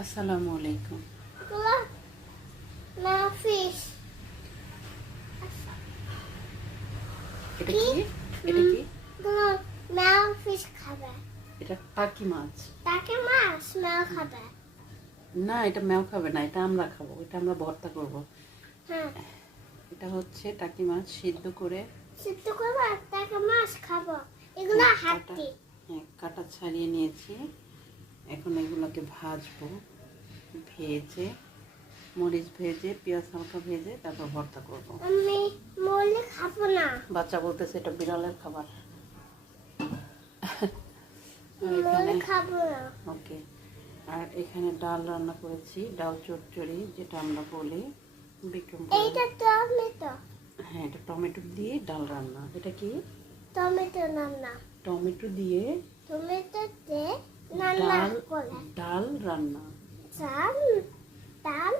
আসসালামু আলাইকুম। ফিশ এটা কি কি? এটা কি? ম্যাও ফিশ খাবে এটা টাকি মাছ। তাকে মাছ ম্যাও খাবে। না, এটা ম্যাও খাবে না, এটা আমরা খাবো। এটা আমরা ভর্তা করব। হ্যাঁ এটা হচ্ছে টাকি মাছ সিদ্ধ করে। সিদ্ধ করবো তাকে মাছ খাবো। এগুলো কাটা, হাড্ডি। কাটা ছাড়িয়ে নিয়েছি। এখন এগুলোকে ভাজবো, ভেজে মরিচ ভেজে পেঁয়াজ হালকা ভেজে তারপর ভর্তা করব। আমি মরলে খাবো না। বাচ্চা বলতেছে এটা বিড়ালের খাবার। আর মরলে এখানে খাবো না। ওকে, আর এখানে ডাল রান্না করেছি, ডাল চচ্চড়ি যেটা আমরা বলি বিক্রম। এইটা টমেটো। হ্যাঁ, এটা টমেটো দিয়ে ডাল রান্না। এটা কি? টমেটো রান্না। টমেটো দিয়ে টমেটোতে রান্না ডাল, করে। ডাল রান্না। ডাল ডাল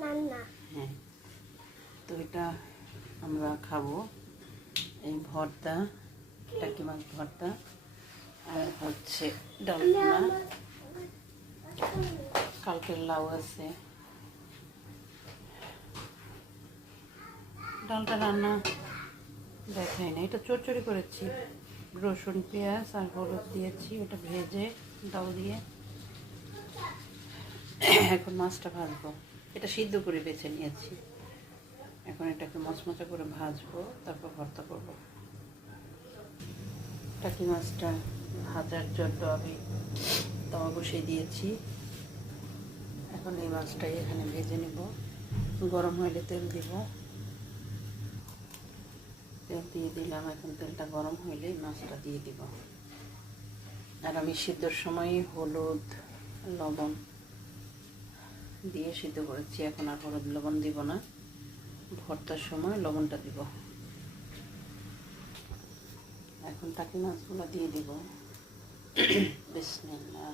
রান্না। হ্যাঁ, তো এটা আমরা খাবো। এই ভর্তা, টাকি মাছ ভর্তা, আর হচ্ছে ডাল রান্না। কালকের লাউ আছে। ডালটা রান্না দেখাই না, এটা চচ্চড়ি করেছি। রসুন পেঁয়াজ আর হলুদ দিয়েছি, ওটা ভেজে ডাল দিয়ে। এখন মাছটা ভাজবো। এটা সিদ্ধ করে বেছে নিয়েছি। এখন এটাকে মচমচা করে ভাজবো, তারপর ভর্তা করব। টাকি মাছটা ভাজার জন্য আমি তাওয়া বসিয়ে দিয়েছি। এখন এই মাছটাই এখানে ভেজে নেব। গরম হলে তেল দিব। তেল দিয়ে দিলাম। এখন তেলটা গরম হইলে মাছটা দিয়ে দিব। আর আমি সিদ্ধর সময় হলুদ লবণ দিয়ে সিদ্ধ করেছি। এখন আর হলুদ লবণ দিব না, ভর্তার সময় লবণটা দিব। এখন টাকি মাছগুলো দিয়ে দিব। বিসমিল্লাহ।